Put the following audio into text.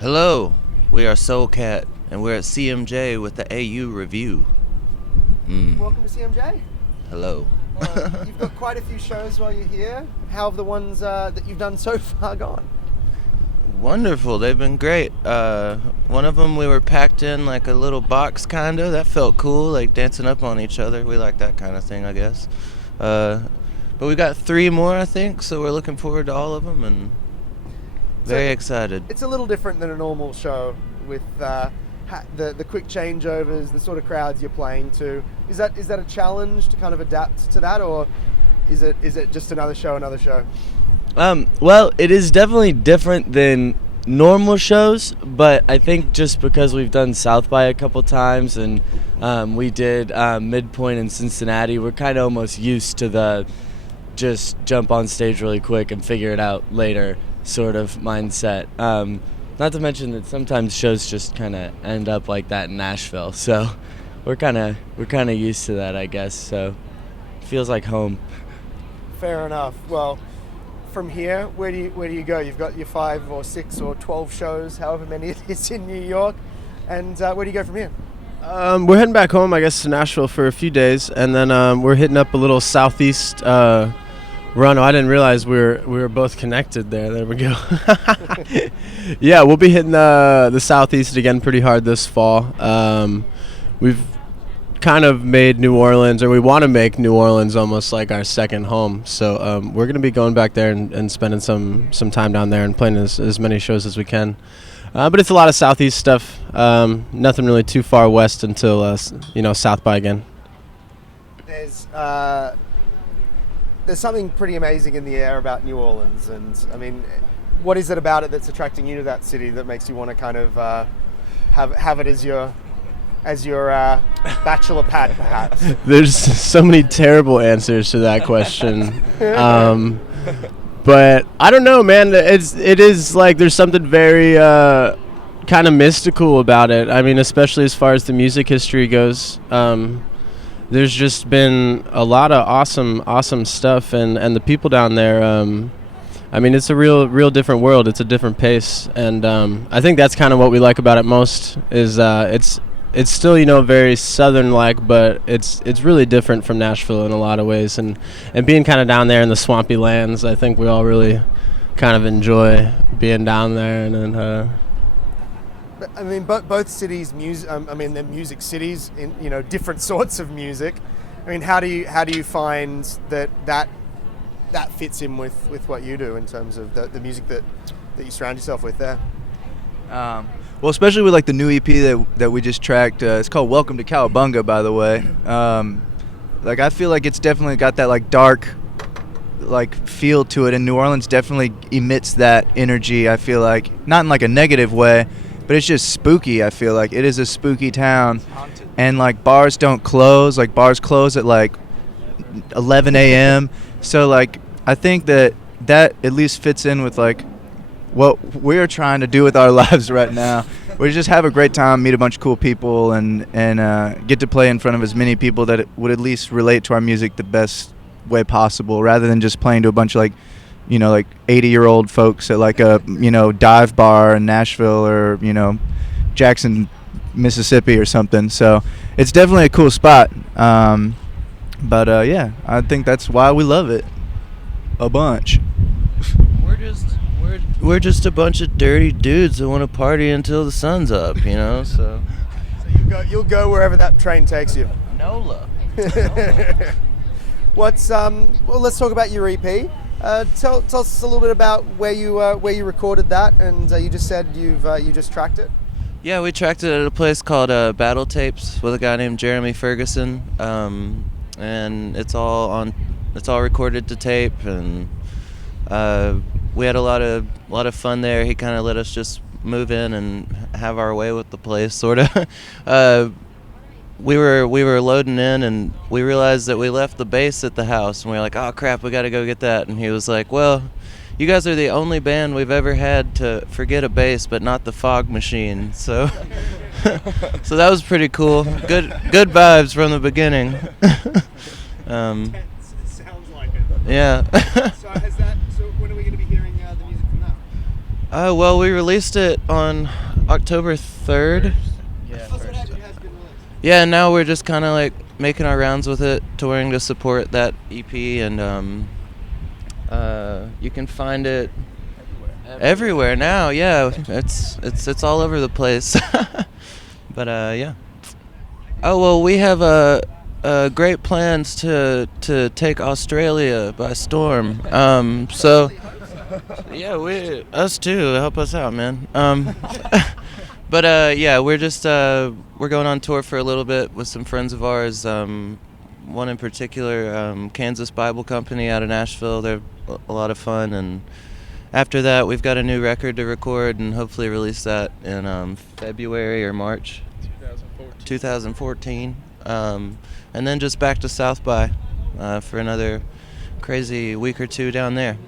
Hello, we are Soul Cat, and we're at CMJ with the AU review. Welcome to CMJ. Hello. You've got quite a few shows while you're here. How have the ones that you've done so far gone? Wonderful, they've been great. One of them we were packed in like a little box kinda. That felt cool, like dancing up on each other. We like that kind of thing, I guess. But we got 3 more, I think, so we're looking forward to all of them and very excited. It's a little different than a normal show with the quick changeovers, the sort of crowds you're playing to. Is that a challenge to kind of adapt to that, or is it just another show? Well, it is definitely different than normal shows, but I think just because we've done South by a couple times and we did Midpoint in Cincinnati, we're kind of almost used to the just jump on stage really quick and figure it out later sort of mindset. Not to mention that sometimes shows just kind of end up like that in Nashville, so we're kind of used to that, I guess. So it feels like home. Fair enough. Well, from here, where do you go? You've got your 5 or 6 or 12 shows, however many it is in New York, and where do you go from here? We're heading back home, I guess, to Nashville for a few days, and then we're hitting up a little southeast run. Oh, I didn't realize we were both connected there. There we go. Yeah, we'll be hitting the southeast again pretty hard this fall. We've kind of made New Orleans, or we want to make New Orleans almost like our second home. So we're going to be going back there and spending some time down there and playing as many shows as we can. But it's a lot of southeast stuff. Nothing really too far west until South by again. There's something pretty amazing in the air about New Orleans, and I mean, what is it about it that's attracting you to that city that makes you want to kind of have it as your bachelor pad, perhaps? There's so many terrible answers to that question. But I don't know, man. It is like there's something very kind of mystical about it. I mean, especially as far as the music history goes. There's just been a lot of awesome stuff, and the people down there. I mean, it's a real different world. It's a different pace, and I think that's kind of what we like about it most. Is it's still very southern-like, but it's really different from Nashville in a lot of ways. And being kind of down there in the swampy lands, I think we all really kind of enjoy being down there. And I mean, both cities, they're music cities in different sorts of music. I mean, how do you find that fits in with what you do in terms of the music that you surround yourself with there? Well, especially with like the new EP that we just tracked. It's called Welcome to Cowabunga, by the way. Like I feel like it's definitely got that like dark like feel to it, and New Orleans definitely emits that energy. I feel like not in like a negative way, but it's just spooky. I feel like it is a spooky town, and like bars don't close. Like bars close at like 11 a.m. So like I think that at least fits in with like what we're trying to do with our lives right now. We just have a great time, meet a bunch of cool people, and get to play in front of as many people that would at least relate to our music the best way possible, rather than just playing to a bunch of like 80-year-old folks at like a dive bar in Nashville or Jackson, Mississippi or something. So it's definitely a cool spot. But yeah, I think that's why we love it a bunch. We're just a bunch of dirty dudes that want to party until the sun's up, So So you'll go wherever that train takes you. NOLA. Well, let's talk about your EP. Tell us a little bit about where you recorded that, and you just said you just tracked it. Yeah, we tracked it at a place called Battle Tapes with a guy named Jeremy Ferguson, and it's all recorded to tape, and we had a lot of fun there. He kind of let us just move in and have our way with the place, sort of. We were loading in, and we realized that we left the bass at the house, and we were like, oh crap, we got to go get that. And he was like, well, you guys are the only band we've ever had to forget a bass, but not the fog machine. So so that was pretty cool. Good vibes from the beginning. Sounds like it. Yeah. So when are we going to be hearing the music from that? Well, we released it on October 3rd. Yeah, and now we're just kind of like making our rounds with it, touring to support that EP, and you can find it everywhere now. Yeah, it's all over the place. But yeah. Oh well, we have great plans to take Australia by storm. So yeah, us too. Help us out, man. But yeah, we're just we're going on tour for a little bit with some friends of ours. One in particular, Kansas Bible Company out of Nashville. They're a lot of fun, and after that, we've got a new record to record and hopefully release that in February or March 2014. And then just back to South by for another crazy week or two down there.